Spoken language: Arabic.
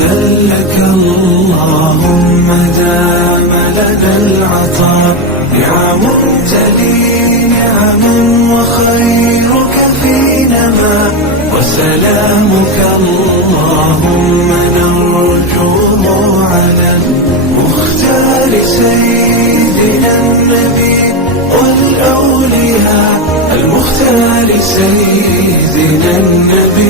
حمدا لك اللهم دام لنا العطاء، نعم تلي نعم وخيرك فينا ما، وسلامك اللهم نرجوه على المختار سيدنا النبي والأولياء، المختار سيدنا النبي